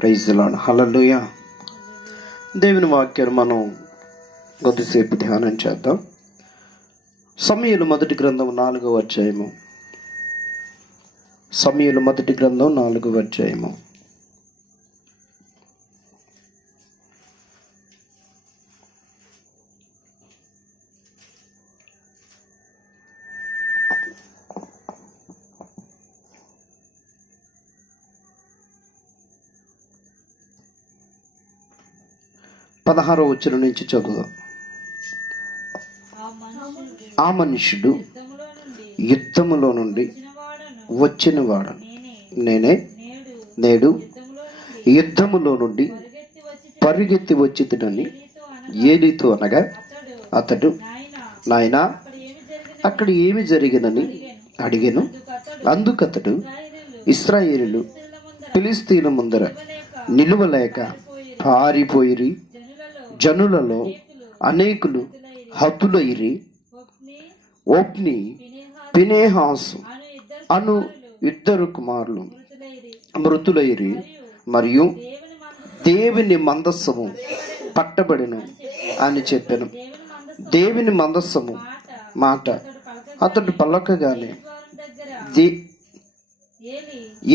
Praise the lord. హల్లెలూయా. దేవుని వాక్యాన్ని మనం కొద్దిసేపు ధ్యానం చేద్దాం. సమూయేలు మొదటి గ్రంథం 4వ అధ్యాయము. సమూయేలు మొదటి గ్రంథం 4వ అధ్యాయము. పదహారవ వచనం నుంచి చదువుదాం. ఆ మనుషుడు యుద్ధములో నుండి వచ్చిన వాడను నేనే, నేడు యుద్ధములో నుండి పరిగెత్తి వచ్చితినని ఏలీతో అనగా, అతడు నాయనా అక్కడ ఏమి జరిగినని అడిగెను. అందుకతడు, ఇశ్రాయేలీయులు ఫిలిష్తీయుల ముందర నిలువలేక పారిపోయిరి, జనులలో అనేకులు హతులైరి. ఓప్ని ఫీనెహాసు అను 2 కుమారులు మృతులైరి, మరియు దేవుని మందస్సము పట్టబడెను అని చెప్పాను. దేవుని మందస్సము మాట అతడు పలకగానే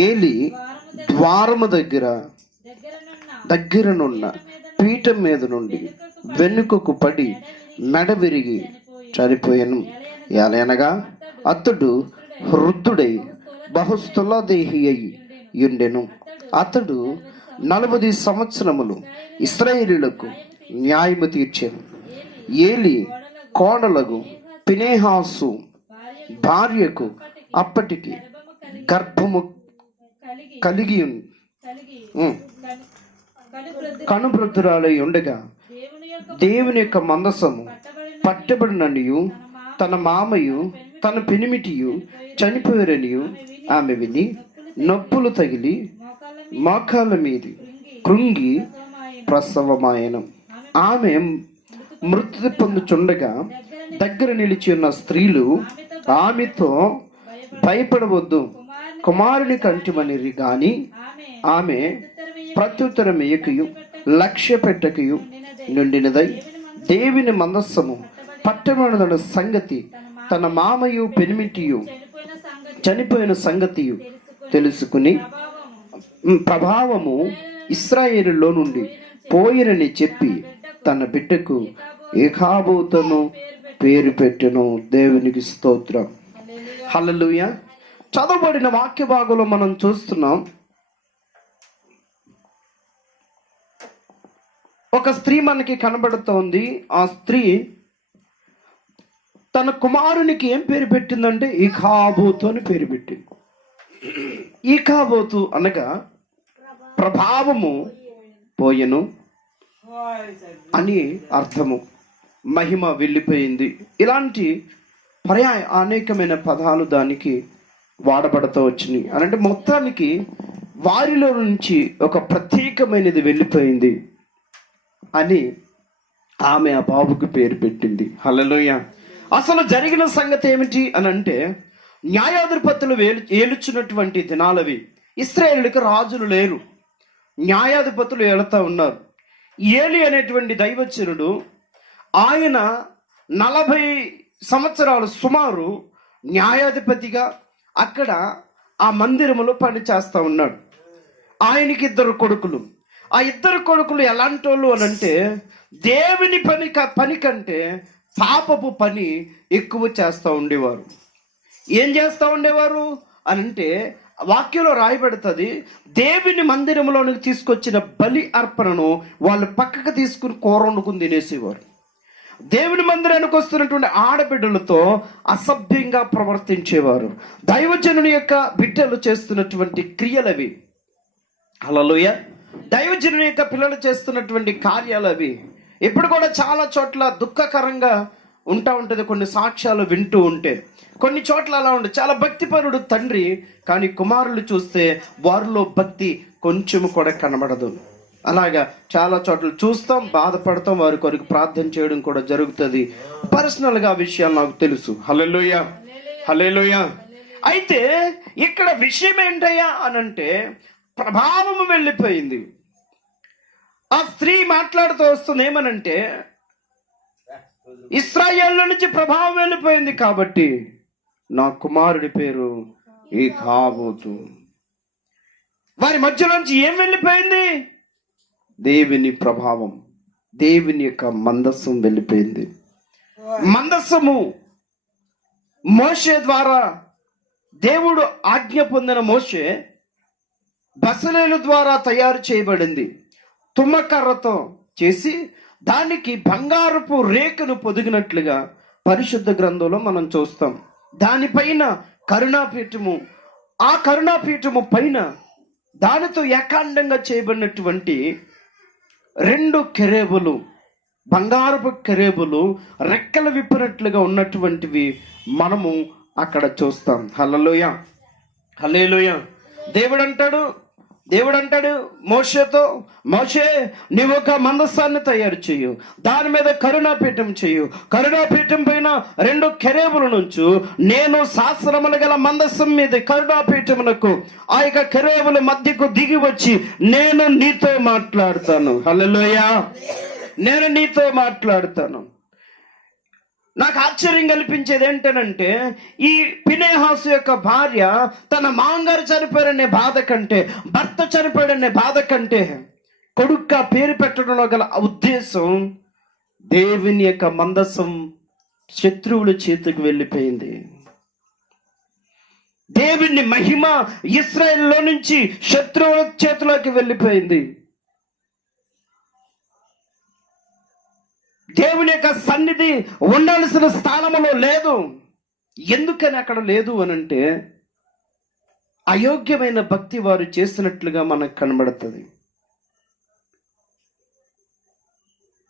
ఏలి ద్వారము దగ్గరనున్న పీఠం మీద నుండి వెనుకకు పడి మెడ విరిగి చనిపోయాను. ఎలయనగా అతడు వృద్ధుడై బహుస్థలదేహి అయి ఉండెను. అతడు 40 సంవత్సరములు ఇశ్రాయేలీయులకు న్యాయము తీర్చెను. ఏలి కోడలకు ఫీనెహాసు భార్యకు అప్పటికి గర్భము కలిగి కనుబ్రతురాలై ఉండగా దేవుని యొక్క మందసము పట్టబడిననియు తన మామయు తన పెనిమిటియు చనిపోయారనియు ఆమె విని నొప్పులు తగిలి మోకాళ్ళ మీద కృంగి ప్రసవమాయను. ఆమె మృతి పొందుచుండగా దగ్గర నిలిచి ఉన్న స్త్రీలు ఆమెతో, భయపడవద్దు, కుమారుని కంటిమనిరి గాని ఆమె ప్రత్యుత్తరం ఇయ్యకయు లక్ష్య పెట్టకయు నుండినదై దేవుని మందస్సము పట్టబడిన సంగతి తన మామయు పెనిమిటియు చనిపోయిన సంగతియు తెలుసుకుని ప్రభావము ఇశ్రాయేలులో నుండి పోయినని చెప్పి తన బిడ్డకు ఏకాబోతును పేరు పెట్టెను. దేవునికి స్తోత్రం. హల్లెలూయా. చదవబడిన వాక్య భాగంలో మనం చూస్తున్నాం, ఒక స్త్రీ మనకి కనబడుతోంది. ఆ స్త్రీ తన కుమారునికి ఏం పేరు పెట్టిందంటే ఈకాబోతు అని పేరు పెట్టింది. ఈకాబోతు అనగా ప్రభావము పోయెను అని అర్థము, మహిమ వెళ్ళిపోయింది. ఇలాంటి పర్యాయ అనేకమైన పదాలు దానికి వాడబడుతూ వచ్చినాయి. అంటే మొత్తానికి వారిలో నుంచి ఒక ప్రత్యేకమైనది వెళ్ళిపోయింది అని ఆమె ఆ బాబుకు పేరు పెట్టింది. హల్లెలూయా. అసలు జరిగిన సంగతి ఏమిటి అని అంటే, న్యాయాధిపతులు ఏలుచున్నటువంటి దినాలవి. ఇశ్రాయేలుకి రాజులు లేరు, న్యాయాధిపతులు ఏలుతా ఉన్నారు. ఏలి అనేటువంటి దైవచనుడు, ఆయన 40 సంవత్సరాలు సుమారు న్యాయాధిపతిగా అక్కడ ఆ మందిరములో పని చేస్తూ ఉన్నాడు. ఆయనకి 2 కొడుకులు. ఆ 2 కొడుకులు ఎలాంటి వాళ్ళు అని అంటే, దేవుని పని కంటే పాపపు పని ఎక్కువ చేస్తూ ఉండేవారు. ఏం చేస్తూ ఉండేవారు అని అంటే, వాక్యంలో రాయబడుతుంది, దేవుని మందిరంలోనికి తీసుకొచ్చిన బలి అర్పణను వాళ్ళు పక్కకు తీసుకుని కూర వండుకుని తినేసేవారు. దేవుని మందిరానికి వస్తున్నటువంటి ఆడబిడ్డలతో అసభ్యంగా ప్రవర్తించేవారు. దైవజనుని యొక్క బిడ్డలు చేస్తున్నటువంటి క్రియలవి. హల్లెలూయా. దైవజనుని యొక్క పిల్లలు చేస్తున్నటువంటి కార్యాలు అవి. ఇప్పుడు కూడా చాలా చోట్ల దుఃఖకరంగా ఉంటుంది. కొన్ని సాక్ష్యాలు వింటూ ఉంటే కొన్ని చోట్ల అలా ఉండే, చాలా భక్తిపరుడు తండ్రి, కానీ కుమారులు చూస్తే వారిలో భక్తి కొంచెము కూడా కనబడదు. అలాగా చాలా చోట్ల చూస్తాం, బాధపడతాం, వారి కొరకు ప్రార్థన చేయడం కూడా జరుగుతుంది. పర్సనల్గా విషయాలు నాకు తెలుసు. హల్లెలూయా, హల్లెలూయా. అయితే ఇక్కడ విషయం ఏంటయ్యా అనంటే, ప్రభావము వెళ్ళిపోయింది. ఆ స్త్రీ మాట్లాడుతూ వస్తుంది ఏమనంటే, ఇశ్రాయేలు నుంచి ప్రభావం వెళ్ళిపోయింది కాబట్టి నా కుమారుడి పేరు ఈకాబోతు. వారి మధ్యలోంచి ఏం వెళ్ళిపోయింది? దేవుని ప్రభావం, దేవుని యొక్క మందస్సం వెళ్ళిపోయింది. మందస్సము మోషే ద్వారా దేవుడు ఆజ్ఞ పొందిన మోషే బసలేలు ద్వారా తయారు చేయబడింది. తుమ్మకర్రతో చేసి దానికి బంగారపు రేఖను పొదిగినట్లుగా పరిశుద్ధ గ్రంథంలో మనం చూస్తాం. దానిపైన కరుణాపీఠము, ఆ కరుణాపీఠము పైన దానితో ఏకాండంగా చేయబడినటువంటి 2 కెరూబులు, బంగారపు కెరూబులు రెక్కలు విప్పినట్లుగా ఉన్నటువంటివి మనము అక్కడ చూస్తాం. హల్లెలూయా, హల్లెలూయా. దేవుడు అంటాడు మోషేతో, మోషే నీవు ఒక మందస్సాన్ని తయారు చేయు, దాని మీద కరుణాపీఠం చేయు, కరుణాపీఠం పైన 2 కెరూబుల నుంచి నేను శాస్త్రములు గల మందస్సం మీద కరుణాపీఠమునకు ఆ యొక్క కెరూబుల మధ్యకు దిగి వచ్చి నేను నీతో మాట్లాడతాను. హల్లెలూయా, నేను నీతో మాట్లాడతాను. నాకు ఆశ్చర్యం కల్పించేది ఏంటనంటే, ఈ ఫినెహాసు యొక్క భార్య తన మాంగారు చనిపోయారనే బాధ కంటే, భర్త చనిపోయాడనే బాధ కంటే, కొడుక్క పేరు పెట్టడంలో గల ఉద్దేశం దేవుని యొక్క మందస్సం శత్రువుల చేతికి వెళ్ళిపోయింది. దేవుని మహిమ ఇశ్రాయేలులో నుంచి శత్రువుల చేతిలోకి వెళ్ళిపోయింది. దేవుని యొక్క సన్నిధి ఉండాల్సిన స్థానంలో లేదు. ఎందుకని అక్కడ లేదు అనంటే, అయోగ్యమైన భక్తి వారు చేసినట్లుగా మనకు కనబడుతుంది.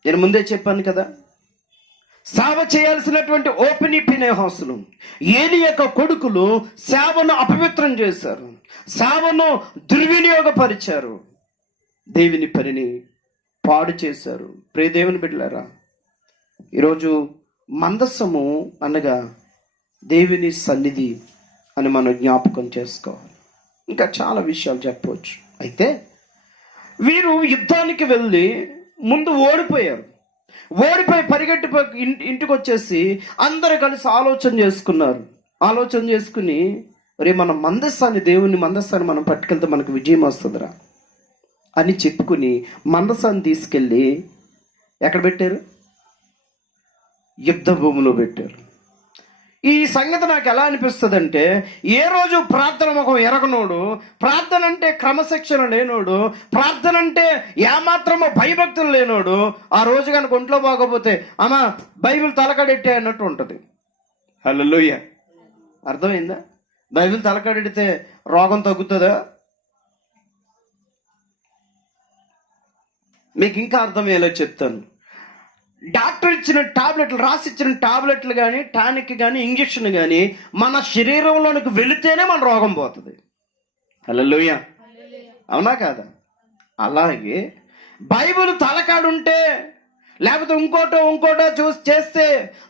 నేను ముందే చెప్పాను కదా, సేవ చేయాల్సినటువంటి ఓపెని ఫినెహాసులు, ఏలి యొక్క కొడుకులు సేవను అపవిత్రం చేశారు, సేవను దుర్వినియోగపరిచారు, దేవుని పనిని పాడు చేశారు. ప్రియ దేవుని బిడ్డలారా, ఈరోజు మందస్సము అనగా దేవుని సన్నిధి అని మనం జ్ఞాపకం చేసుకోవాలి. ఇంకా చాలా విషయాలు చెప్పవచ్చు. అయితే వీరు యుద్ధానికి వెళ్ళి ముందు ఓడిపోయారు. ఓడిపోయి పరిగెట్టిపోయి ఇంటికి వచ్చేసి అందరూ కలిసి ఆలోచన చేసుకుని రే మన మందస్సాన్ని, దేవుని మందస్సాన్ని మనం పట్టుకెళ్తే మనకు విజయం వస్తుందిరా అని చెప్పుకుని మందస్సాన్ని తీసుకెళ్ళి ఎక్కడ పెట్టారు? యుద్ధ భూమిలో పెట్టారు. ఈ సంగతి నాకు ఎలా అనిపిస్తుంది అంటే, ఏ రోజు ప్రార్థన ముఖం ఎరగనోడు, ప్రార్థన అంటే క్రమశిక్షణ లేనోడు, ప్రార్థన అంటే ఏమాత్రమో భయభక్తులు లేనోడు ఆ రోజు కనుక ఒంట్లో బాగోపోతే అమ్మ బైబిల్ తలకడెట్టే అన్నట్టు ఉంటుంది. హల్లెలూయా, అర్థమైందా? బైబిల్ తలకడెడితే రోగం తగ్గుతుందా? మీకు ఇంకా అర్థమయ్యేలా చెప్తాను. డాక్టర్ ఇచ్చిన టాబ్లెట్లు, రాసిచ్చిన టాబ్లెట్లు కానీ, టానిక్ కానీ, ఇంజక్షన్ కానీ మన శరీరంలోనికి వెళితేనే మన రోగం పోతుంది. హల్లెలూయా, అవునా కాదా? అలాగే బైబిల్ తలకాడుంటే లేకపోతే ఇంకోటో చేస్తే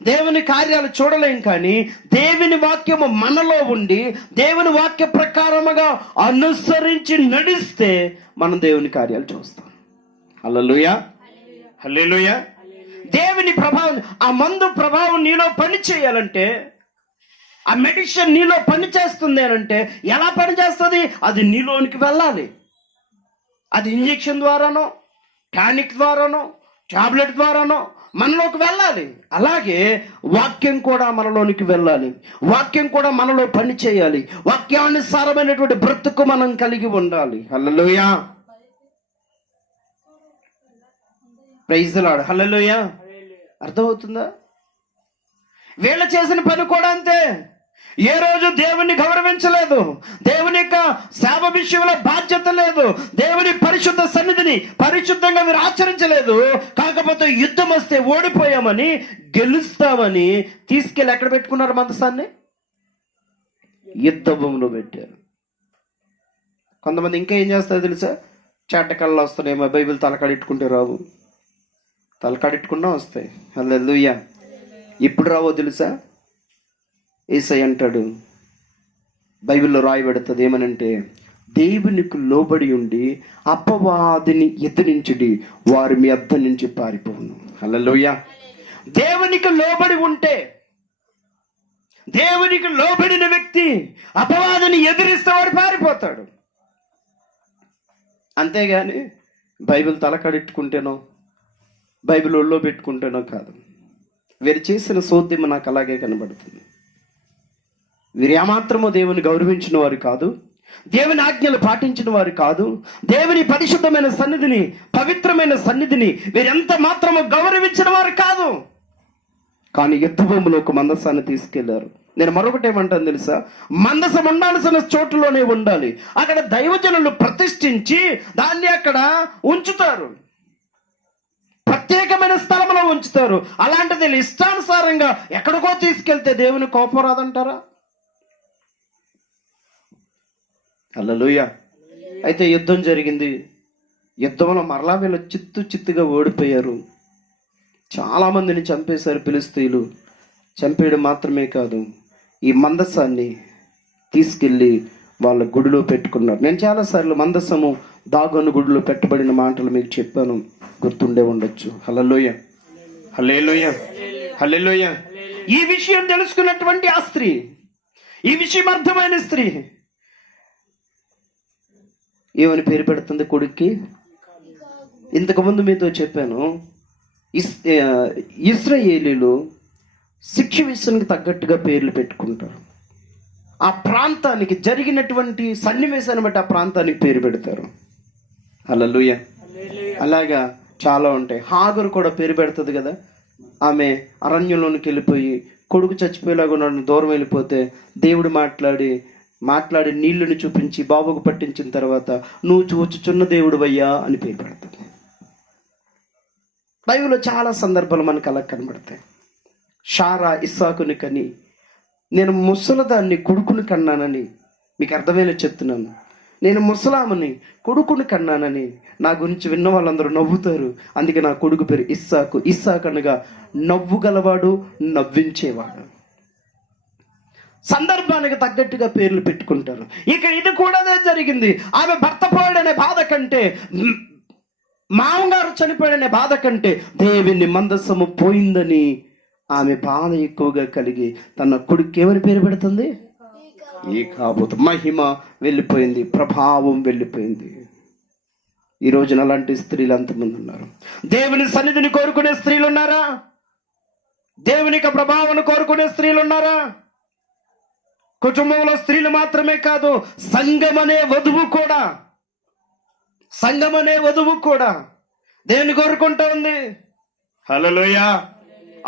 దేవుని కార్యాలు చూడలేం. కానీ దేవుని వాక్యము మనలో ఉండి దేవుని వాక్య ప్రకారముగా అనుసరించి నడిస్తే మనం దేవుని కార్యాలు చూస్తాం. హల్లెలూయా, హల్లెలూయా. దేవుని ప్రభావం, ఆ మందు ప్రభావం నీలో పని చేయాలంటే, ఆ మెడిసిన్ నీలో పని చేస్తుంది అంటే ఎలా పని చేస్తుంది? అది నీలోనికి వెళ్ళాలి. అది ఇంజెక్షన్ ద్వారానో, టానిక్ ద్వారానో, టాబ్లెట్ ద్వారానో మనలోకి వెళ్ళాలి. అలాగే వాక్యం కూడా మనలోనికి వెళ్ళాలి. వాక్యం కూడా మనలో పని చేయాలి. వాక్యానుసారమైనటువంటి బ్రతుకు మనం కలిగి ఉండాలి. హల్లెలూయా, ప్రైజ్ ది లార్డ్. హల్లెలూయా. అర్థమవుతుందా? వీళ్ళు చేసిన పని కూడా అంతే. ఏ రోజు దేవుణ్ణి గౌరవించలేదు, దేవుని యొక్క సేవ విషయంలో బాధ్యత లేదు, దేవుని పరిశుద్ధ సన్నిధిని పరిశుద్ధంగా మీరు ఆచరించలేదు. కాకపోతే యుద్ధం వస్తే ఓడిపోయామని, గెలుస్తామని తీసుకెళ్ళి ఎక్కడ పెట్టుకున్నారు? మందసాన్ని యుద్ధ భూమిలో పెట్టారు. కొంతమంది ఇంకా ఏం చేస్తారో తెలుసా? చాటకల్లో వస్తున్నాయేమో, బైబిల్ తలకాడెట్టుకుంటే రావు, తలకాడెట్టుకున్నా వస్తాయి. హల్లెలూయా. ఇప్పుడు రావో తెలుసా? యేసయ్య అంటాడు, బైబిల్లో రాయబడుతుంది ఏమనంటే, దేవునికి లోబడి ఉండి అపవాదిని ఎదిరించుడి, వారు మీ అద్ద నుంచి పారిపోవును. హల్లెలూయా. దేవునికి లోబడి ఉంటే, దేవునికి లోబడిన వ్యక్తి అపవాదిని ఎదిరిస్తే వాడు పారిపోతాడు. అంతేగాని బైబిల్ తలకడెట్టుకుంటేనో బైబిల్ ఒళ్ళో పెట్టుకుంటేనో కాదు. వీరు చేసిన సోద్యమ నాకు అలాగే కనబడుతుంది. వీరు ఏమాత్రమో దేవుని గౌరవించిన వారు కాదు, దేవుని ఆజ్ఞలు పాటించిన వారు కాదు, దేవుని పరిశుద్ధమైన సన్నిధిని, పవిత్రమైన సన్నిధిని వీరెంత మాత్రమో గౌరవించిన వారు కాదు. కానీ యుద్ధ భూమిలో ఒక మందసాన్ని తీసుకెళ్లారు. నేను మరొకటి ఏమంటాను తెలుసా, మందసం ఉండాల్సిన చోటులోనే ఉండాలి. అక్కడ దైవజనులు ప్రతిష్ఠించి దాన్ని అక్కడ ఉంచుతారు, ప్రత్యేకమైన స్థలంలో ఉంచుతారు. అలాంటిది ఇష్టానుసారంగా ఎక్కడికో తీసుకెళ్తే దేవుని కోపం రాదంటారా? హల్లెలూయా. అయితే యుద్ధం జరిగింది. యుద్ధంలో మరలా వీళ్ళు చిత్తుగా ఓడిపోయారు. చాలా మందిని చంపేశారు ఫిలిష్తీయులు. చంపేయడం మాత్రమే కాదు, ఈ మందసాన్ని తీసుకెళ్ళి వాళ్ళ గుడిలో పెట్టుకున్నారు. నేను చాలాసార్లు మందసము దాగోను గుడిలో పెట్టబడిన మాటలు మీకు చెప్పాను, గుర్తుండే ఉండొచ్చు. హల్లెలూయా, హల్లెలూయా, హల్లెలూయా. ఈ విషయం తెలుసుకున్నటువంటి ఆ స్త్రీ, ఈ విషయం అర్థమైన స్త్రీ ఏమని పేరు పెడుతుంది కొడుక్కి? ఇంతకుముందు మీతో చెప్పాను, ఇశ్రాయేలీలు శిక్ష విషయానికి తగ్గట్టుగా పేర్లు పెట్టుకుంటారు. ఆ ప్రాంతానికి జరిగినటువంటి సన్నివేశాన్ని బట్టి ఆ ప్రాంతానికి పేరు పెడతారు. హల్లెలూయా. అలాగా చాలా ఉంటాయి. హాగరు కూడా పేరు పెడుతుంది కదా. ఆమె అరణ్యంలోనికి వెళ్ళిపోయి కొడుకు చచ్చిపోయేలాగా ఉన్నాడు, దూరం వెళ్ళిపోతే దేవుడు మాట్లాడి నీళ్లను చూపించి బాబుకు పట్టించిన తర్వాత నువ్వు చూచుచున్న దేవుడు వయ్యా అని పేరు పెడుతుంది. బైబిల్లో చాలా సందర్భాలు మనకు అలా కనబడతాయి. షారా ఇస్సాకుని కని, నేను ముసలదాన్ని కొడుకుని కన్నానని, మీకు అర్థమయ్యేలా చెప్తున్నాను, నేను ముసలామని కొడుకుని కన్నానని నా గురించి విన్న వాళ్ళందరూ నవ్వుతారు. అందుకే నా కొడుకు పేరు ఇస్సాకు. ఇస్సాకు అనగా నవ్వు గలవాడు, నవ్వించేవాడు. సందర్భానికి తగ్గట్టుగా పేర్లు పెట్టుకుంటారు. ఇక ఇది కూడా జరిగింది. ఆమె భర్త పోయాడనే బాధ కంటే, మామగారు చనిపోయాడనే బాధ కంటే దేవుని మందసము పోయిందని ఆమె బాధ ఎక్కువగా కలిగి తన కొడుకు ఏమని పేరు పెడుతుంది? ఈకాబోతు. మహిమ వెళ్ళిపోయింది, ప్రభావం వెళ్ళిపోయింది. ఈ రోజున అలాంటి స్త్రీలు ఎంతమంది ఉన్నారు? దేవుని సన్నిధిని కోరుకునే స్త్రీలు ఉన్నారా? దేవునికి ప్రభావాన్ని కోరుకునే స్త్రీలు ఉన్నారా? కుటుంబంలో స్త్రీలు మాత్రమే కాదు, సంఘమనే వధువు కూడా దేవుని కోరుకుంటా ఉంది. హల్లెలూయా.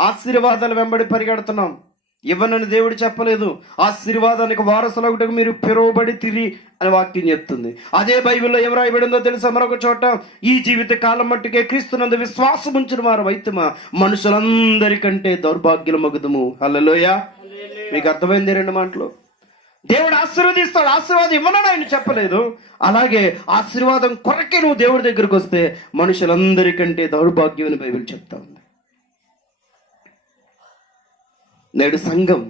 ఆశీర్వాదాలు వెంబడి పరిగెడుతున్నాం. ఇవ్వనని దేవుడు చెప్పలేదు. ఆశీర్వాదానికి వారసులకు మీరు పిలువబడి తిరిగి అని వాక్యం చెప్తుంది. అదే బైబిల్లో ఎవరు రాయబడిందో తెలుసా? మరొక చోట, ఈ జీవిత కాలం మట్టుకే క్రీస్తునందు విశ్వాసం ఉంచిన వారు వైతమా మనుషులందరికంటే దౌర్భాగ్యుల మగుదము. హల్లెలూయా. మీకు అర్థమైంది రెండు మాటలు. దేవుడు ఆశీర్వదిస్తాడు, ఆశీర్వాదం ఇవ్వనని ఆయన చెప్పలేదు. అలాగే ఆశీర్వాదం కొరకే నువ్వు దేవుడి దగ్గరకు వస్తే మనుషులందరికంటే దౌర్భాగ్యం అని బైబిల్ చెప్తా ఉంది. నేడు సంఘం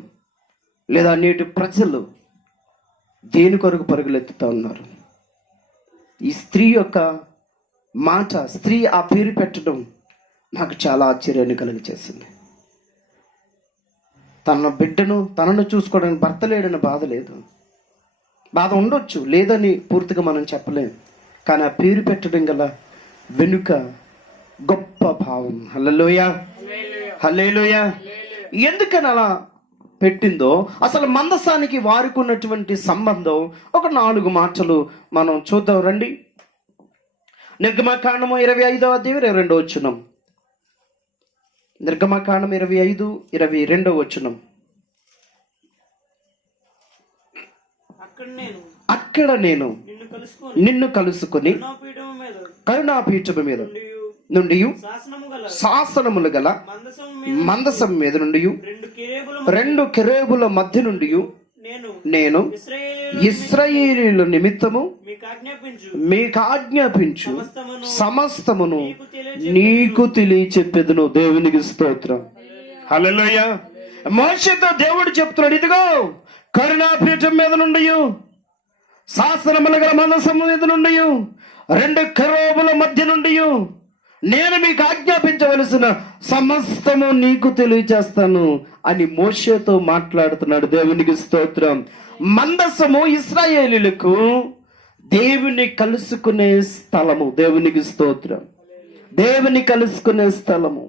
లేదా నేటి ప్రజలు దేని కొరకు పరుగులెత్తుతా ఉన్నారు? ఈ స్త్రీ యొక్క మాట, స్త్రీ ఆ పేరు పెట్టడం నాకు చాలా ఆశ్చర్యాన్ని కలిగజేసింది. తన బిడ్డను తనను చూసుకోవడానికి భర్త లేడని బాధ లేదు. బాధ ఉండొచ్చు, లేదని పూర్తిగా మనం చెప్పలేం. కానీ ఆ పేరు పెట్టడం గల వెనుక గొప్ప భావం. హల్లెలూయా, హల్లెలూయా. ఎందుకని అలా పెట్టిందో, అసలు మందసానికి వారికి ఉన్నటువంటి సంబంధం ఒక 4 మాటలు మనం చూద్దాం రండి. నిర్గమకాండము 25వ అధ్యాయం 22వ వచనం. నిర్గమకాండం 25:22 వచనం. అక్కడ నేను నిన్ను కలుసుకొని కరుణాపీఠము మీద నుండి శాసనములు గల మందసం మీద నుండి 2 కెరూబుల మధ్య నుండి నేను ఇశ్రాయేలీయుల నిమిత్తము మీకు ఆజ్ఞాపించు సమస్తమును నీకు తెలియచెప్పెదను. దేవునికి స్తోత్రం. హల్లెలూయా. మోషేతో దేవుడు చెప్తున్నాడు, ఇదిగో కరుణాపీఠం మీద నుండి శాసనములు గల మందసము మీద నుండి 2 కెరూబుల మధ్య నుండి నేను మీకు ఆజ్ఞాపించవలసిన సమస్తము నీకు తెలియజేస్తాను అని మోషేతో మాట్లాడుతున్నాడు. దేవునికి స్తోత్రం. మందసము ఇశ్రాయేలీయులకు దేవుని కలుసుకునే స్థలము. దేవునికి స్తోత్రం. దేవుని కలుసుకునే స్థలము.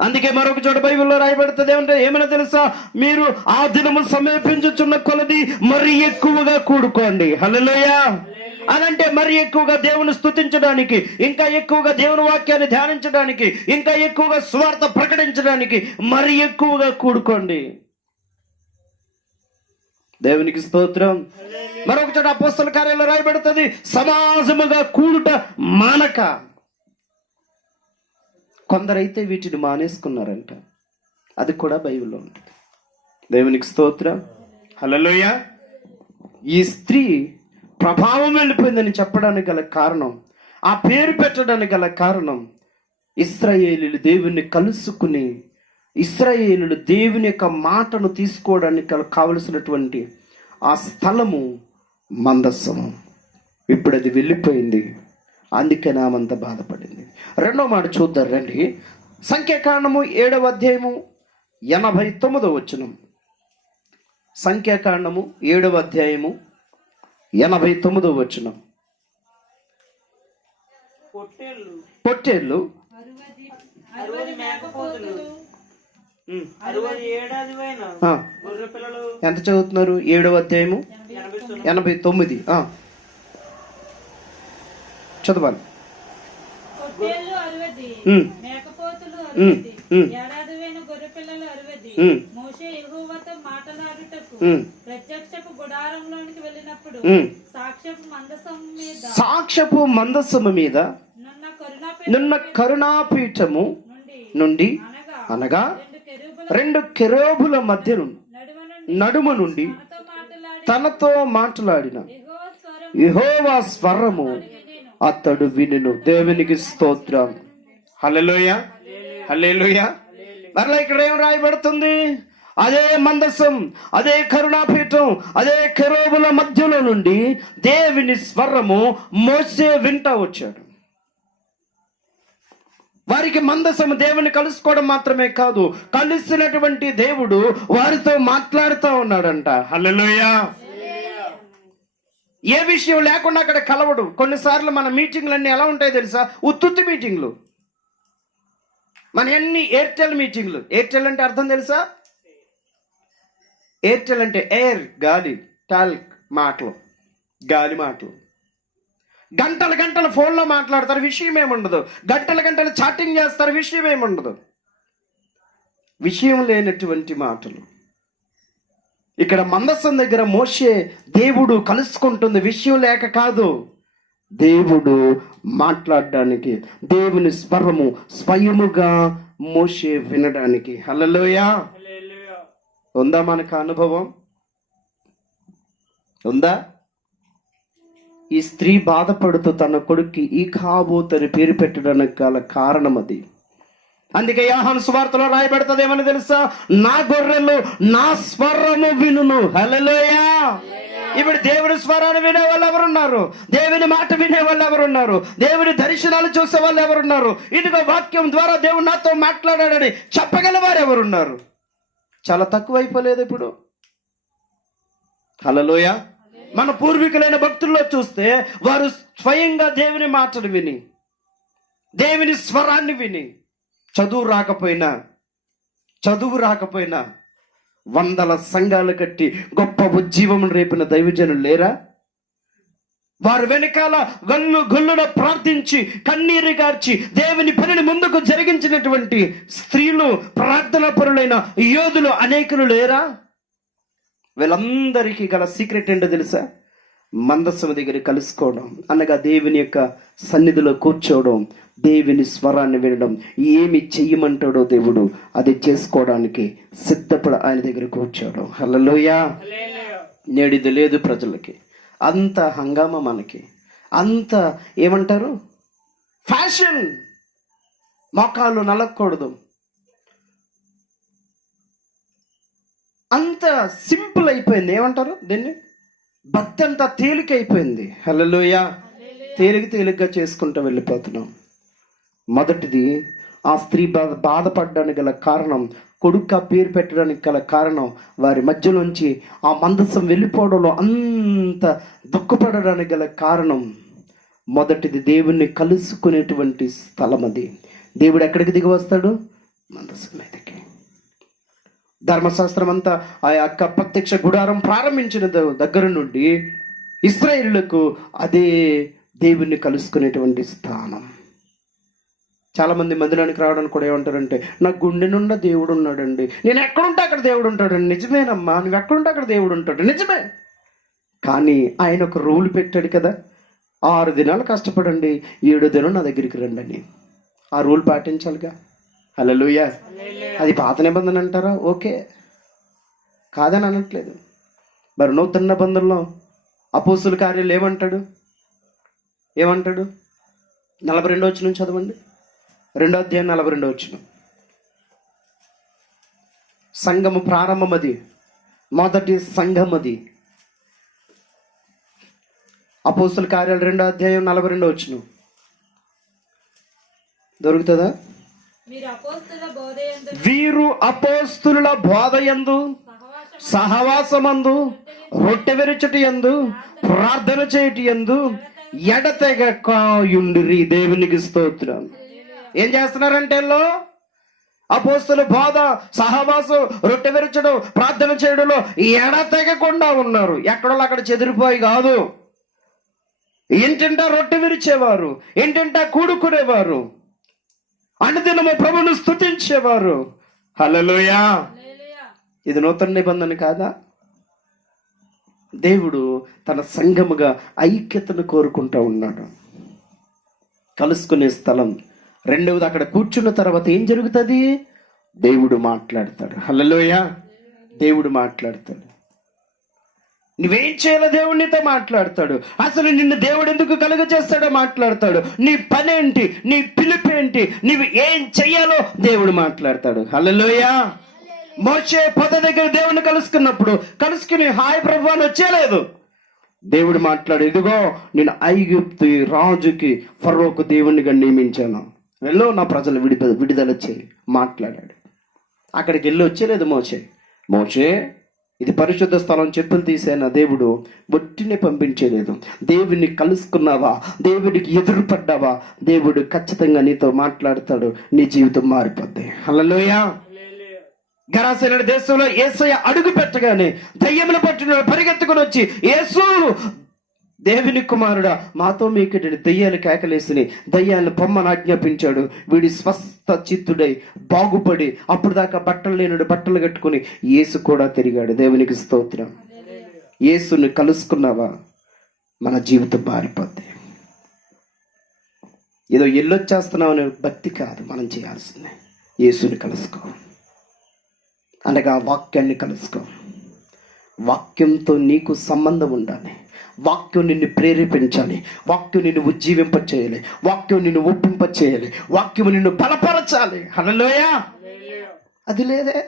అందుకే మరొక చోట బైబిల్లో రాయబడుతుంది ఏమైనా తెలుసా? మీరు ఆ దినము సమీపించుచున్న కొలది మరి ఎక్కువగా కూడుకోండి. హల్లెలూయా. అనంటే మరి ఎక్కువగా దేవుని స్తుతించడానికి, ఇంకా ఎక్కువగా దేవుని వాక్యాన్ని ధ్యానించడానికి, ఇంకా ఎక్కువగా సువార్త ప్రకటించడానికి మరి ఎక్కువగా కూడుకోండి. దేవునికి స్తోత్రం. మరొక చోట అపోస్తల కార్యాల్లో రాయబడుతుంది సమాజముగా కూడుట మానక. కొందరైతే వీటిని మానేసుకున్నారంట. అది కూడా బైబిల్లో ఉంటుంది. దేవునికి స్తోత్రం. హల్లెలూయా. ఈ స్త్రీ ప్రభావం వెళ్ళిపోయిందని చెప్పడానికి గల కారణం, ఆ పేరు పెట్టడానికి గల కారణం, ఇశ్రాయేలీయులు దేవుణ్ణి కలుసుకుని, ఇశ్రాయేలీయులు దేవుని యొక్క మాటను తీసుకోవడానికి కావలసినటువంటి ఆ స్థలము మందస్సము. ఇప్పుడు అది వెళ్ళిపోయింది. అందుకే నామంత బాధపడింది. రెండో మాట చూద్దాం రండి. సంఖ్యాకాండము 7వ అధ్యాయము 89వ వచనం. సంఖ్యాకాండము 7వ అధ్యాయము 89వ వచనం. పొట్టేళ్ళు 60 మేకపోతులు, 60 ఏడాదివైన గొర్రె పిల్లలు. ఎంత చదువుతున్నారు? 7వ అధ్యాయము 89. చదవాలి. పొట్టేళ్ళు 60, మేకపోతులు 60, ఏడాదివైన గొర్రె పిల్లలు 60. మోషే యెహోవాతో మాట్లాడుటకు ప్రత్యక్షపు గుడారంలోనికి వెళ్ళినప్పుడు సాక్ష్యపు మందసము మీద నున్న కరుణాపీఠము నుండి అనగా 2 కెరూబుల మధ్య నడుమ నుండి తనతో మాట్లాడిన యెహోవా స్వరము అతడు వినెను. దేవునికి స్తోత్రం. హల్లెలూయా. హల్లెలూయా. మరలా ఇక్కడ ఏం రాయబడుతుంది? అదే మందసం, అదే కరుణాపీఠం, అదే కెరూబుల మధ్యలో నుండి దేవుని స్వరము మోసే వింటా వచ్చాడు. వారికి మందసము దేవుని కలుసుకోవడం మాత్రమే కాదు, కలిసినటువంటి దేవుడు వారితో మాట్లాడుతూ ఉన్నాడంట. హల్లెలూయా. ఏ విషయం లేకుండా అక్కడ కలవడు. కొన్నిసార్లు మన మీటింగ్లన్నీ ఎలా ఉంటాయో తెలుసా? ఉత్తుత్తి మీటింగ్లు. మన ఎన్ని ఎయిర్టెల్ మీటింగ్లు. ఎయిర్టెల్ అంటే అర్థం తెలుసా? ఎయిర్టెల్ అంటే ఎయిర్, గాలి, టాల్క్ మాటలు, గాలి మాటలు. గంటల గంటల ఫోన్లో మాట్లాడతారు, విషయం ఏముండదు. గంటల గంటలు చాటింగ్ చేస్తారు, విషయం ఏముండదు. విషయం లేనటువంటి మాటలు. ఇక్కడ మందసం దగ్గర మోషే దేవుడు కలుసుకుంటుంది. విషయం లేక కాదు, దేవుడు మాట్లాడడానికి, దేవుని స్వరము స్వయముగా మోషే వినడానికి. హల్లెలూయా. ఉందా మనకు అనుభవం? ఉందా? ఈ స్త్రీ బాధపడుతూ తన కొడుక్కి ఈ కాబోతని పేరు పెట్టడానికి గల కారణం అది. అందుకే యోహాను సువార్తలో రాయబడుతుంది ఏమని తెలుసా? నా గొర్రెలు నా స్వరము వినును. హల్లెలూయా. ఇప్పుడు దేవుని స్వరాన్ని వినే వాళ్ళు ఎవరున్నారు? దేవుని మాట వినే వాళ్ళు ఎవరున్నారు? దేవుని దర్శనాలు చూసే వాళ్ళు ఎవరున్నారు? ఇదిగో వాక్యం ద్వారా దేవుడు నాతో మాట్లాడాడని చెప్పగలవారు ఎవరున్నారు? చాలా తక్కువైపోలేదు ఇప్పుడు. హల్లెలూయా. మన పూర్వీకులైన భక్తుల్లో చూస్తే వారు స్వయంగా దేవుని మాటలు విని, దేవుని స్వరాన్ని విని, చదువు రాకపోయినా వందల సంఘాలు కట్టి గొప్ప ఉజ్జీవం రేపిన దైవజనులు లేరా? వారు వెనకాల గొల్లున ప్రార్థించి కన్నీరు గార్చి దేవుని పనిని ముందుకు జరిగించినటువంటి స్త్రీలు, ప్రార్థన పరులైన యోధులు అనేకులు లేరా? వీళ్ళందరికీ గల సీక్రెట్ ఏంటో తెలుసా? మందసం దగ్గర కలుసుకోవడం, అనగా దేవుని యొక్క సన్నిధిలో కూర్చోవడం, దేవుని స్వరాన్ని వినడం. ఏమి చెయ్యమంటాడో దేవుడు అది చేసుకోవడానికి సిద్ధపడ ఆయన దగ్గర కూర్చోవడం. హల్లెలూయా. నేడిది లేదు ప్రజలకి. అంత హంగామా మనకి, అంత ఏమంటారు ఫ్యాషన్. మోకాళ్ళు నలగకూడదు, అంత సింపుల్ అయిపోయింది. ఏమంటారు దీన్ని? భక్తి అంతా తేలికైపోయింది. హల్లెలూయా. తేలికగా చేసుకుంటూ వెళ్ళిపోతున్నాం. మొదటిది, ఆ స్త్రీ బాధపడడానికి గల కారణం, కొడుకు పేరు పెట్టడానికి గల కారణం, వారి మధ్యలోంచి ఆ మందసం వెళ్ళిపోవడంలో అంత దుఃఖపడడానికి గల కారణం, మొదటిది దేవుణ్ణి కలుసుకునేటువంటి స్థలం. అది దేవుడు ఎక్కడికి దిగి వస్తాడు? మందసం మీదకి. ధర్మశాస్త్రం అంతా ఆ యొక్క ప్రత్యక్ష గుడారం ప్రారంభించిన దగ్గర నుండి ఇశ్రాయేలులకు అదే దేవుణ్ణి కలుసుకునేటువంటి స్థానం. చాలా మంది మందిరానికి రావడానికి కూడా ఏమంటారంటే, నా గుండె నుండి దేవుడు ఉన్నాడండి, నేను ఎక్కడుంటే అక్కడ దేవుడు ఉంటాడండి. నిజమేనమ్మా, నువ్వు ఎక్కడుంటే అక్కడ దేవుడు ఉంటాడు, నిజమే. కానీ ఆయన ఒక రూల్ పెట్టాడు కదా, 6 దినాలు కష్టపడండి, 7వ దినం నా దగ్గరికి రండి అని. ఆ రూల్ పాటించాలిగా. హల్లెలూయా. అది పాత నిబంధన అంటారా? ఓకే, కాదని అనట్లేదు. మరి నూతన నిబంధనలో అపోస్తుల కార్యాలు ఏమంటాడు? 42వ వచనం చదవండి. 2వ అధ్యాయం 42వ వచనం. సంఘము ప్రారంభం, అది మొదటి సంఘం. అది అపోస్తుల కార్యాలు 2వ అధ్యాయం 42వ వచనం. దొరుకుతుందా? వీరు అపోస్తుల బోధయందు, సహవాసమందు, రొట్టె విరుచుటి యందు, ప్రార్థన చేయుటి యందు ఎడతెగకయుండిరి. దేవునికి స్తోత్రం. ఏం చేస్తున్నారంటే అపోస్తుల బోధ, సహవాసం, రొట్టె విరచడం, ప్రార్థన చేయడంలో ఎడతెగకుండా ఉన్నారు. ఎక్కడో అక్కడ చెదిరిపోయి కాదు. ఏంటంటే రొట్టె విరిచేవారు, ఏంటంటే కూడుకునేవారు, అనుదినము ప్రభువును స్తుతించేవారు. హల్లెలూయా. ఇది నూతన నిబంధన కాదా? దేవుడు తన సంఘముగా ఐక్యతను కోరుకుంటూ ఉన్నాడు. కలుసుకునే స్థలం. రెండవది, అక్కడ కూర్చున్న తర్వాత ఏం జరుగుతుంది? దేవుడు మాట్లాడతాడు. హల్లెలూయా. దేవుడు మాట్లాడతాడు. నువ్వేం చేయాలో దేవుడు నీతో మాట్లాడతాడు. అసలు నిన్ను దేవుడు ఎందుకు కలుగ చేస్తాడో మాట్లాడతాడు. నీ పనేంటి, నీ పిలుపేంటి, నువ్వు ఏం చెయ్యాలో దేవుడు మాట్లాడతాడు. హల్లెలూయా. మోషే పొద దగ్గర దేవుడిని కలుసుకుని హాయ్ ప్రభు అని వచ్చేలేదు. దేవుడు మాట్లాడు, ఇదిగో నేను ఐగుప్తు రాజుకి ఫరోకు దేవునిగా నియమించాను, వెళ్ళు నా ప్రజలు విడుదల చేయి మాట్లాడాడు. అక్కడికి వెళ్ళి వచ్చేలేదు మోషే ఇది పరిశుద్ధ స్థలం, చెప్పులు తీసేనా దేవుడు బొట్టిని పంపించలేదు. దేవుడిని కలుసుకున్నావా, దేవుడికి ఎదురుపడ్డావా, దేవుడు ఖచ్చితంగా నీతో మాట్లాడతాడు. నీ జీవితం మారిపోద్ది. హల్లెలూయా. గెరాసేన దేశంలో యేసయ్య అడుగు పెట్టగానే దయ్యములు పట్టిన పరిగెత్తుకుని వచ్చి, యేసు దేవుని కుమారుడా మాతో మీకటి దయ్యాలు కేకలేసి దయ్యాలను పొమ్మని ఆజ్ఞాపించాడు. వీడి స్వస్థ చిత్తుడై బాగుపడి అప్పుడు దాకా బట్టలు లేనుడు బట్టలు కట్టుకుని యేసు కూడా తిరిగాడు. దేవునికి స్తోత్రం. యేసుని కలుసుకున్నావా, మన జీవితం మారిపోద్ది. ఏదో ఎల్లొచ్చేస్తున్నావు అనే భక్తి కాదు మనం చేయాల్సిందే. యేసుని కలుసుకో, అనగా వాక్యాన్ని కలుసుకో. వాక్యంతో నీకు సంబంధం ఉండాలి. వాక్యం నిన్ను ప్రేరేపించాలి. వాక్యం నిన్ను ఉజ్జీవింప చేయాలి. వాక్యం నిన్ను ఒప్పింప చేయాలి. వాక్యం నిన్ను బలపరచాలి. హల్లెలూయా. అది లేదే.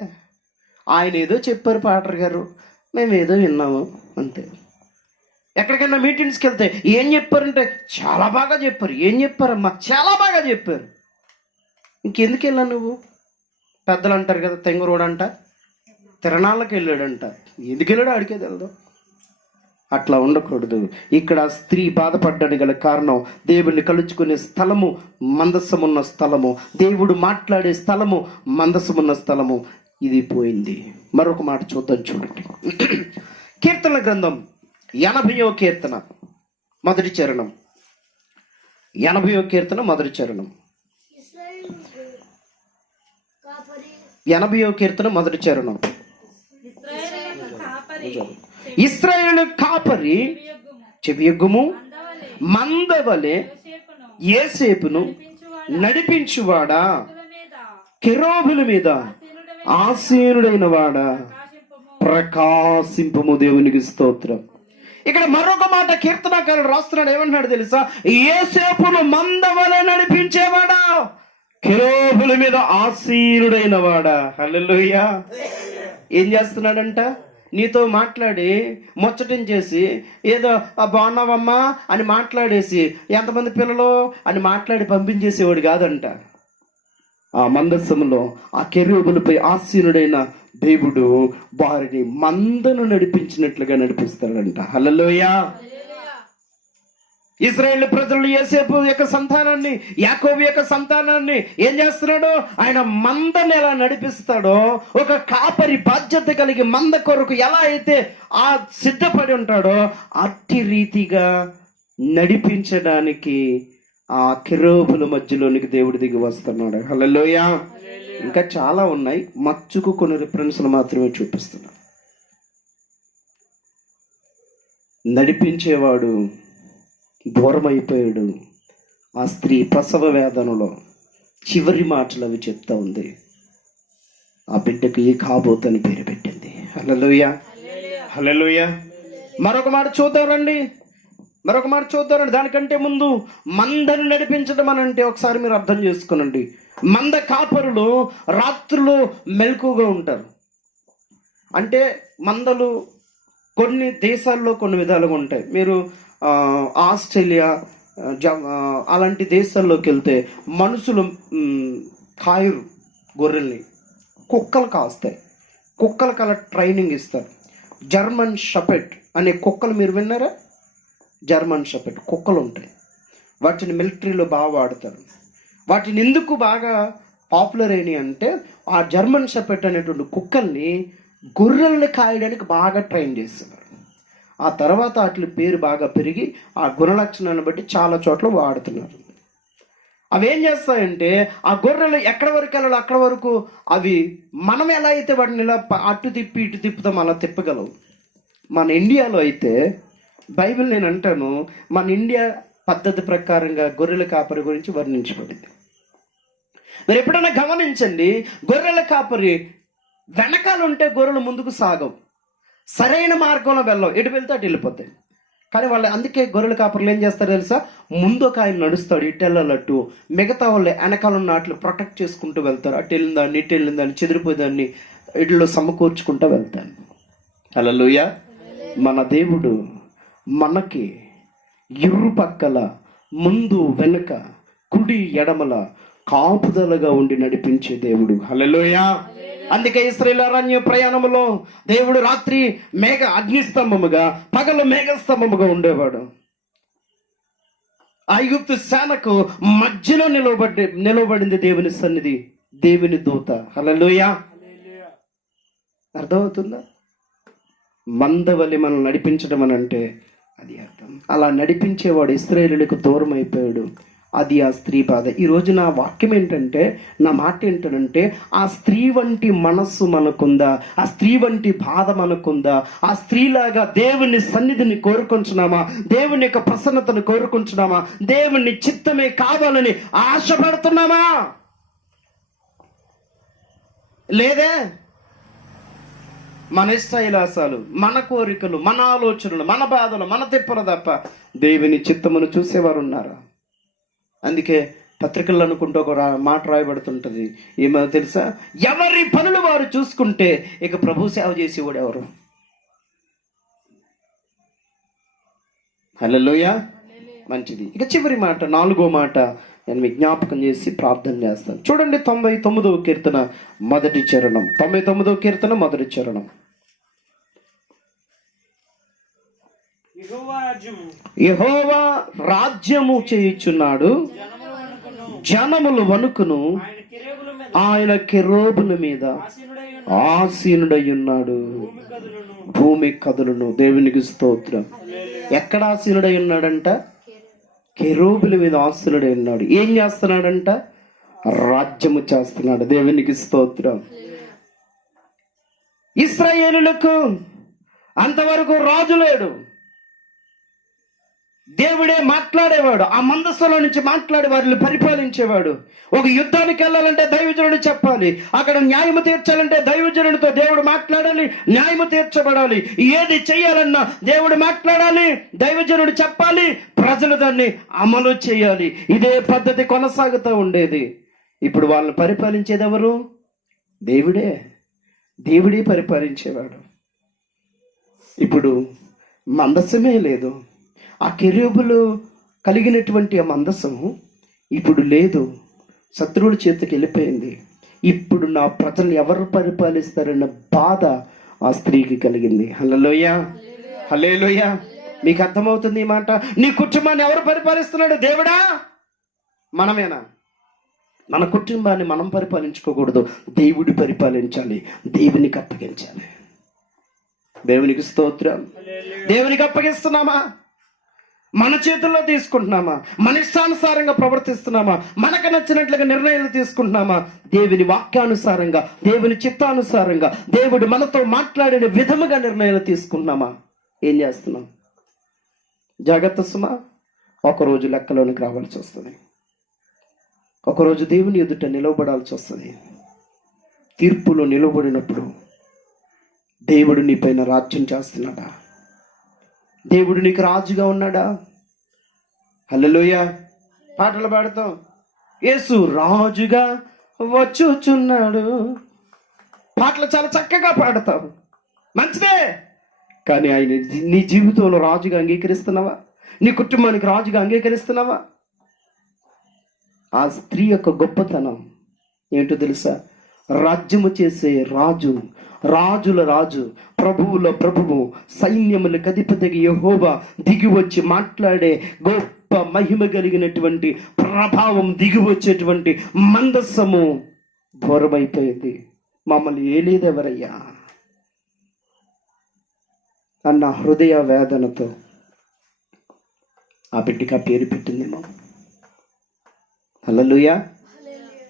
ఆయన ఏదో చెప్పారు పాటర్ గారు, మేము ఏదో విన్నాము అంతే. ఎక్కడికైనా మీటింగ్స్కి వెళ్తే ఏం చెప్పారంటే చాలా బాగా చెప్పారు. ఏం చెప్పారమ్మా? చాలా బాగా చెప్పారు. ఇంకెందుకు వెళ్ళా నువ్వు? పెద్దలు అంటారు కదా, తెంగురోడంట తిరణాలకు వెళ్ళాడంట. ఎందుకు వెళ్ళాడు? అడిగే తెలదు. అట్లా ఉండకూడదు. ఇక్కడ స్త్రీ బాధపడ్డానికి గల కారణం, దేవుడిని కలుసుకునే స్థలము మందసమున్న స్థలము, దేవుడు మాట్లాడే స్థలము మందసమున్న స్థలము, ఇది పోయింది. మరొక మాట చూద్దాం, చూడండి. కీర్తనల గ్రంథం 80వ కీర్తన మొదటి చరణం. 80వ కీర్తన మొదటి చరణం. 80వ కీర్తన మొదటి చరణం. ఇశ్రాయేలు కాపరి చెవియొగ్గుము మందవలె యేసేపును నడిపించువాడా, కెరూబుల మీద ఆసీనుడైన వాడా, ప్రకాశింపుము. దేవునికి స్తోత్రం. ఇక్కడ మరొక మాట కీర్తనకారుడు రాస్తున్నాడు. ఏమంటున్నాడు తెలుసా? యేసేపును మందవలె నడిపించేవాడా, కెరూబుల మీద ఆసీనుడైన వాడా. హల్లెలూయా. ఏం చేస్తున్నాడంట? నీతో మాట్లాడి ముచ్చటించేసి ఏదో బాగున్నావమ్మా అని మాట్లాడేసి ఎంతమంది పిల్లలు అని మాట్లాడి పంపించేసేవాడు కాదంట. ఆ మందస్సములో ఆ కెరూబులపై ఆసీనుడైన దేవుడు వారిని మందను నడిపించినట్లుగా నడిపిస్తాడంట. హల్లెలూయా. ఇశ్రాయేలు ప్రజలు యోసేపు యొక్క సంతానాన్ని, యాకోబు యొక్క సంతానాన్ని ఏం చేస్తున్నాడో, ఆయన మందని ఎలా నడిపిస్తాడో, ఒక కాపరి బాధ్యత కలిగి మంద కొరకు ఎలా అయితే ఆ సిద్ధపడి ఉంటాడో అట్టి రీతిగా నడిపించడానికి ఆ కెరూబుల మధ్యలోనికి దేవుడు దిగి వస్తున్నాడు. హల్లెలూయా. ఇంకా చాలా ఉన్నాయి, మచ్చుకు కొన్ని రిఫరెన్స్లు మాత్రమే చూపిస్తున్నాను. నడిపించేవాడు దూరం అయిపోయాడు. ఆ స్త్రీ ప్రసవ వేదనలో చివరి మాటలు అవి చెప్తా ఉంది. ఆ బిడ్డకు ఈ కాబోతని పేరు పెట్టింది. హల్లెలూయా, హల్లెలూయా. మరొక మాట చూద్దామండి, మరొక మాట చూద్దామండి. దానికంటే ముందు మందని నడిపించడం అని అంటే ఒకసారి మీరు అర్థం చేసుకోనండి. మంద కాపరులు రాత్రులు మెలకుగా ఉంటారు. అంటే మందలు కొన్ని దేశాల్లో కొన్ని విధాలుగా ఉంటాయి. మీరు ఆస్ట్రేలియా అలాంటి దేశాల్లోకి వెళ్తే మనుషులు కాయరు గొర్రెల్ని, కుక్కలు కాస్తాయి. కుక్కలకు అలా ట్రైనింగ్ ఇస్తారు. జర్మన్ షెపర్డ్ అనే కుక్కలు మీరు విన్నారా? జర్మన్ షెపర్డ్ కుక్కలు ఉంటాయి, వాటిని మిలిటరీలో బాగా వాడతారు. వాటిని ఎందుకు బాగా పాపులర్ అయినాయి అంటే ఆ జర్మన్ షెపర్డ్ అనేటువంటి కుక్కల్ని గొర్రెల్ని కాయడానికి బాగా ట్రైన్ చేస్తున్నారు. ఆ తర్వాత వాటి పేరు బాగా పెరిగి ఆ గుణ లక్షణాలను బట్టి చాలా చోట్ల వాడుతున్నారు. అవి ఏం చేస్తాయంటే ఆ గొర్రెలు ఎక్కడి వరకు వెళ్ళాలో అక్కడ వరకు అవి మనం ఎలా అయితే వాటిని ఇలా అటు తిప్పి ఇటు తిప్పుతాం అలా తిప్పగలవు. మన ఇండియాలో అయితే బైబిల్ నేను అంటాను, మన ఇండియా పద్ధతి ప్రకారంగా గొర్రెల కాపరి గురించి వర్ణించబడింది. మీరు ఎప్పుడైనా గమనించండి, గొర్రెల కాపరి వెనకాల ఉంటే గొర్రెలు ముందుకు సాగవు, సరైన మార్గంలో వెళ్ళవు, ఎటు వెళ్తే అటు వెళ్ళిపోతాయి. కానీ వాళ్ళు అందుకే గొర్రెల కాపర్లు ఏం చేస్తారు తెలుసా? ముందు ఒక ఆయన నడుస్తాడు ఇటు వెళ్ళాలట్టు, మిగతా వాళ్ళు వెనకాల ఉన్న వాటిని ప్రొటెక్ట్ చేసుకుంటూ వెళ్తారు. అటు వెళ్ళిందాన్ని ఇటు వెళ్ళిందాన్ని చెదిరిపోయేదాన్ని ఇట్లో సమకూర్చుకుంటూ వెళ్తాను. హల్లెలూయా. మన దేవుడు మనకి ఇరుపక్కల ముందు వెనుక కుడి ఎడమల కాపుదలగా ఉండి నడిపించే దేవుడు. హల్లెలూయా. అందుకే ఇశ్రాయేలు అరణ్య ప్రయాణములో దేవుడు రాత్రి మేఘ అగ్నిస్తంభముగా, పగలు మేఘస్తంభముగా ఉండేవాడు. ఐగుప్తు సేనకు మధ్యలో నిలవబడింది దేవుని సన్నిధి, దేవుని దూత. హల్లెలూయా. అర్థమవుతుందా? మందవలి మనం నడిపించడం అని అంటే అది అర్థం. అలా నడిపించేవాడు ఇశ్రాయేలులకు దూరం అయిపోయాడు. అది ఆ స్త్రీ బాధ. ఈరోజు నా వాక్యం ఏంటంటే, నా మాట ఏంటంటే, ఆ స్త్రీ వంటి మనస్సు మనకుందా? ఆ స్త్రీ వంటి బాధ మనకుందా? ఆ స్త్రీలాగా దేవుని సన్నిధిని కోరుకుంటున్నామా? దేవుని యొక్క ప్రసన్నతను కోరుకుంటున్నామా? దేవుని చిత్తమే కావాలని ఆశపడుతున్నామా? లేదే మన ఇష్టాయిలాసాలు, మన కోరికలు, మన ఆలోచనలు, మన బాధలు, మన తిప్పలు తప్ప దేవుని చిత్తమును చూసేవారు ఉన్నారా? అందుకే పత్రికలు అనుకుంటూ ఒక మాట రాయబడుతుంటది, ఏమో తెలుసా? ఎవరి పనులు వారు చూసుకుంటే ఇక ప్రభు సేవ చేసేవాడు ఎవరు? హల్లెలూయా. మంచిది. ఇక చివరి మాట, 4వ మాట నేను విజ్ఞాపకం చేసి ప్రార్థన చేస్తాను. చూడండి, 99వ కీర్తన మొదటి చరణం. 99వ కీర్తన మొదటి చరణం. యెహోవా రాజ్యము చేయుచున్నాడు, జనములు వణుకును, ఆయన కెరూబుల మీద ఆసీనుడై ఉన్నాడు, భూమి కదులును. దేవునికి స్తోత్రం. ఎక్కడ ఆసీనుడై ఉన్నాడంట? కెరూబుల మీద ఆసీనుడై ఉన్నాడు. ఏం చేస్తున్నాడంట? రాజ్యము చేస్తున్నాడు. దేవునికి స్తోత్రం. ఇశ్రాయేలులకు అంతవరకు రాజు లేడు, దేవుడే మాట్లాడేవాడు. ఆ మందస్సులో నుంచి మాట్లాడే వారిని పరిపాలించేవాడు. ఒక యుద్ధానికి వెళ్ళాలంటే దైవజనుడు చెప్పాలి, అక్కడ న్యాయము తీర్చాలంటే దైవజనుడితో దేవుడు మాట్లాడాలి, న్యాయము తీర్చబడాలి. ఏది చేయాలన్నా దేవుడు మాట్లాడాలి, దైవజనుడు చెప్పాలి, ప్రజలు దాన్ని అమలు చేయాలి. ఇదే పద్ధతి కొనసాగుతూ ఉండేది. ఇప్పుడు వాళ్ళని పరిపాలించేది ఎవరు? దేవుడే. దేవుడే పరిపాలించేవాడు. ఇప్పుడు మందసమే లేదు. ఆ కెరూబులు కలిగినటువంటి ఆ మందసము ఇప్పుడు లేదు, శత్రువుల చేతికి వెళ్ళిపోయింది. ఇప్పుడు నా ప్రజలు ఎవరు పరిపాలిస్తారన్న బాధ ఆ స్త్రీకి కలిగింది. హల్లెలూయా, హల్లెలూయా. మీకు అర్థమవుతుంది ఈ మాట? నీ కుటుంబాన్ని ఎవరు పరిపాలిస్తున్నాడు? దేవుడా? మనమేనా? మన కుటుంబాన్ని మనం పరిపాలించుకోకూడదు, దేవుడు పరిపాలించాలి, దేవునికి అప్పగించాలి. దేవునికి స్తోత్రం. దేవునికి అప్పగిస్తున్నామా? మన చేతుల్లో తీసుకుంటున్నామా? మన ఇష్టానుసారంగా ప్రవర్తిస్తున్నామా? మనకు నచ్చినట్లుగా నిర్ణయాలు తీసుకుంటున్నామా? దేవుని వాక్యానుసారంగా, దేవుని చిత్తానుసారంగా, దేవుడు మనతో మాట్లాడిన విధముగా నిర్ణయాలు తీసుకుంటున్నామా? ఏం చేస్తున్నాం? జాగ్రత్త సుమా. ఒకరోజు లెక్కలోనికి రావాల్సి వస్తుంది, ఒకరోజు దేవుని ఎదుట నిలవబడాల్సి వస్తుంది. తీర్పులో నిలబడినప్పుడు దేవుడు నీ పైన రాజ్యం చేస్తున్నాడా? దేవుడు నీకు రాజుగా ఉన్నాడా? హల్లెలూయా. పాటలు పాడతాం, యేసు రాజుగా వచ్చుచున్నాడు. పాటలు చాలా చక్కగా పాడతావు, మంచిదే. కానీ ఆయన నీ జీవితంలో రాజుగా అంగీకరిస్తున్నావా? నీ కుటుంబానికి రాజుగా అంగీకరిస్తున్నావా? ఆ స్త్రీ యొక్క గొప్పతనం ఏంటో తెలుసా? రాజ్యము చేసే రాజు, రాజుల రాజు, ప్రభువుల ప్రభువు, సైన్యములకు అధిపతికి యెహోవా దిగి వచ్చి మాట్లాడే గొప్ప మహిమ కలిగినటువంటి ప్రభావం దిగి వచ్చేటువంటి మందస్సము దూరమైపోయింది. మమ్మల్ని ఏలేదెవరయ్యా అన్న హృదయ వేదనతో ఆ బిడ్డకి ఆ పేరు పెట్టిందేమో. హల్లెలూయా.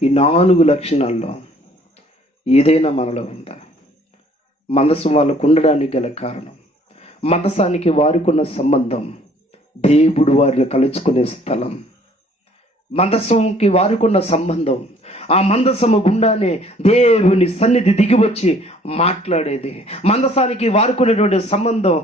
ఈ 4 లక్షణాల్లో ఏదైనా మనలో ఉందా? మందసం వాళ్ళకు ఉండడానికి గల కారణం, మందసానికి వారికున్న సంబంధం, దేవుడు వారిని కలుసుకునే స్థలం. మందసంకి వారికున్న సంబంధం, ఆ మందసము గుండానే దేవుని సన్నిధి దిగి వచ్చి మాట్లాడేది. మందసానికి వారికున్నటువంటి సంబంధం,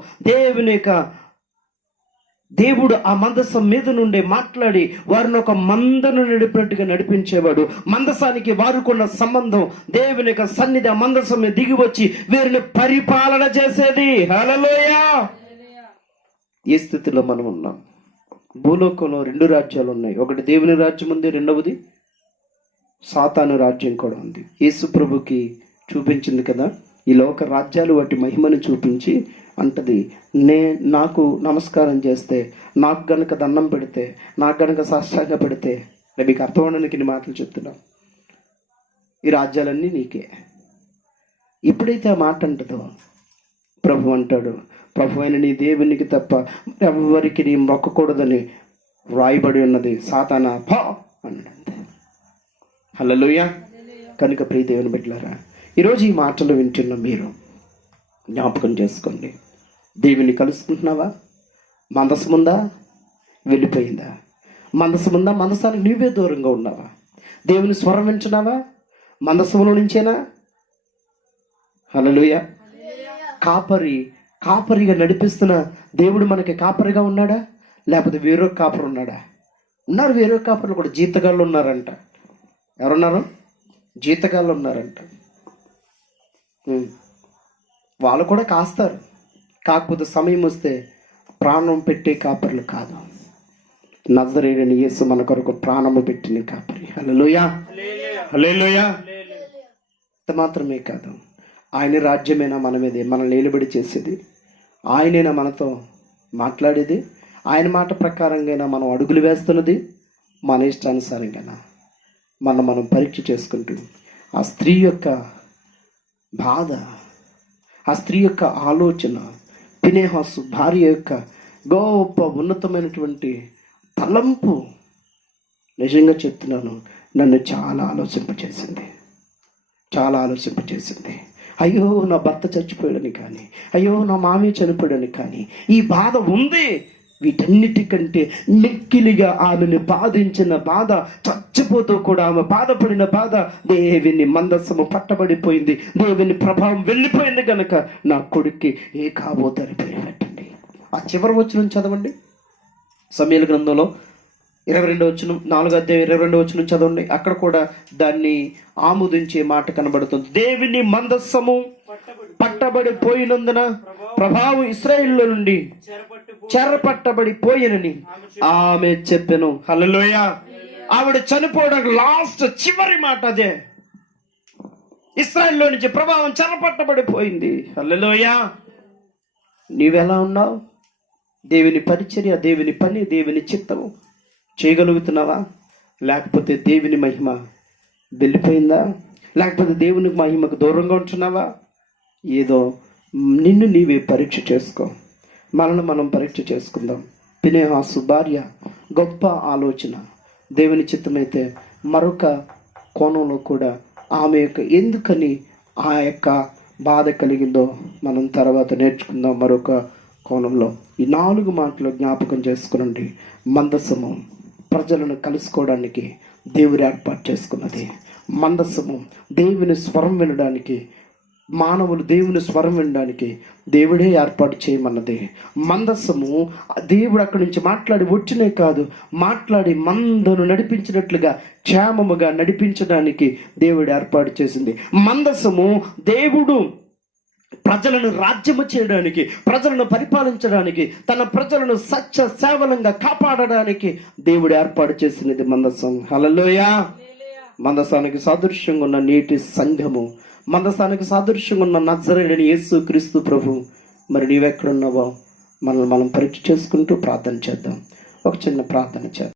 దేవుడు ఆ మందసం మీద నుండి మాట్లాడి వారిని ఒక మందను నడిపినట్టుగా నడిపించేవాడు. మందసానికి వారుకున్న సంబంధం, దేవుని యొక్క సన్నిధి ఆ మందసం మీద దిగి వచ్చి వీరిని పరిపాలన చేసేది. హల్లెలూయా. ఏ స్థితిలో మనం ఉన్నాం? భూలోకంలో 2 రాజ్యాలు ఉన్నాయి. ఒకటి దేవుని రాజ్యం ఉంది, రెండవది సాతాను రాజ్యం కూడా ఉంది. యేసు ప్రభుకి చూపించింది కదా, ఈ లోక రాజ్యాలు వాటి మహిమను చూపించి అంటది, నాకు నమస్కారం చేస్తే, నాకు గనక దండం పెడితే, నాకు గనక సాష్టాంగ పెడితే, మీకు అర్థమవడానికి ఇన్ని మాటలు చెప్తున్నా, ఈ రాజ్యాలన్నీ నీకే. ఎప్పుడైతే ఆ మాట అంటదో ప్రభు అంటాడు, ప్రభు అయిన నీ దేవునికి తప్ప ఎవరికి నీ మొక్కకూడదని వ్రాయబడి ఉన్నది, సాతానా పో అన్నాడు. హల్లెలూయా. కనుక ప్రియ దేవుని బిడ్డలారా, ఈరోజు ఈ మాటలు వింటున్న మీరు జ్ఞాపకం చేసుకోండి. దేవుని కలుసుకుంటున్నావా? మందసముందా? వెళ్ళిపోయిందా? మందసముందా? మందసానికి నువ్వే దూరంగా ఉన్నావా? దేవుని స్వరం వింటున్నావా? మందసములో నుంచేనా? హల్లెలూయా. కాపరిగా నడిపిస్తున్న దేవుడు మనకి కాపరిగా ఉన్నాడా? లేకపోతే వేరొక కాపరి ఉన్నాడా? ఉన్నారు, వేరొక కాపర్లు కూడా. జీతగాళ్ళు ఉన్నారంట. ఎవరున్నారు? జీతగాళ్ళు ఉన్నారంట. వాళ్ళు కూడా కాస్తారు, కాకపోతే సమయం వస్తే ప్రాణం పెట్టే కాపర్లు కాదు. నజరేయుడైన యేసు మన కొరకు ప్రాణము పెట్టిన కాపరి. హల్లెలూయా, హల్లెలూయా. మాత్రమే కాదు, ఆయన రాజ్యమేనా మన మీదే మనల్ని నిలబడి చేసేది? ఆయనైనా మనతో మాట్లాడేది? ఆయన మాట ప్రకారంగా మనం అడుగులు వేస్తున్నది? మన ఇష్టానుసారంగా మనం పరీక్ష చేసుకుంటూ ఆ స్త్రీ యొక్క బాధ, ఆ స్త్రీ యొక్క ఆలోచన, ఫినెహాసు భార్య యొక్క గొప్ప ఉన్నతమైనటువంటి తలంపు, నిజంగా చెప్తున్నాను, నన్ను చాలా ఆలోచింపచేసింది. అయ్యో నా భర్త చచ్చిపోయాడని కానీ, అయ్యో నా మామయ్య చనిపోయాడని కానీ ఈ బాధ ఉంది. వీటన్నిటికంటే మిక్కిలిగా ఆమెను బాధించిన బాధ, చచ్చిపోతూ కూడా ఆమె బాధపడిన బాధ, దేవుని మందసము పట్టబడిపోయింది, దేవుని ప్రభావం వెళ్ళిపోయింది కనుక నా కొడుక్కి ఏ కాబోతని పేరు పెట్టండి. ఆ చివరి వచనం చదవండి. సమూయేలు గ్రంథంలో 22వ వచనం, 4వ అధ్యాయం 22వ వచనం చదవండి. అక్కడ కూడా దాన్ని ఆమోదించే మాట కనబడుతుంది. దేవుని మందస్సము పట్టబడిపోయినందున ప్రభావం ఇశ్రాయేలులో నుండి చెరపట్టబడిపోయినని ఆమె చెప్పెను. హల్లెలూయా. ఆవిడ చనిపోవడానికి లాస్ట్ చివరి మాట అదే. ఇశ్రాయేలులో నుంచి ప్రభావం చెరపట్టబడిపోయింది. హల్లెలూయా. నీవెలా ఉన్నావు? దేవుని పరిచర్య, దేవుని పని, దేవుని చిత్తము చేయగలుగుతున్నావా? లేకపోతే దేవుని మహిమ వెళ్ళిపోయిందా? లేకపోతే దేవుని మహిమకు దూరంగా ఉంటున్నావా? ఏదో నిన్ను నీవే పరీక్ష చేసుకో. మనల్ని మనం పరీక్ష చేసుకుందాం. ఫినెహాసు భార్య గొప్ప ఆలోచన. దేవుని చిత్తమైతే మరొక కోణంలో కూడా ఆమె యొక్క ఎందుకని ఆ యొక్క బాధ కలిగిందో మనం తర్వాత నేర్చుకుందాం మరొక కోణంలో. ఈ 4 మాటలు జ్ఞాపకం చేసుకునండి. మందసము ప్రజలను కలుసుకోవడానికి దేవుడు ఏర్పాటు చేసుకున్నది. మందసము దేవుని స్వరం వినడానికి, మానవులు దేవుని స్వరం వినడానికి దేవుడే ఏర్పాటు చేయమన్నది. మందసము దేవుడు అక్కడి నుంచి మాట్లాడి వచ్చినే కాదు, మాట్లాడి మందను నడిపించినట్లుగా క్షేమముగా నడిపించడానికి దేవుడు ఏర్పాటు చేసింది. మందసము దేవుడు ప్రజలను రాజ్యము చేయడానికి, ప్రజలను పరిపాలించడానికి, తన ప్రజలను సత్య సేవలంగా కాపాడడానికి దేవుడు ఏర్పాటు చేసినది మందసం. హల్లెలూయా. మందసానికి సాదృశ్యంగా ఉన్న నీటి సంఘము, మందసానికి సాదృశ్యంగా ఉన్న నజరేయుడైన యేసు క్రీస్తు ప్రభు. మరి నీవెక్కడున్నావో మనల్ని మనం పరీక్ష చేసుకుంటూ ప్రార్థన చేద్దాం. ఒక చిన్న ప్రార్థన చేద్దాం.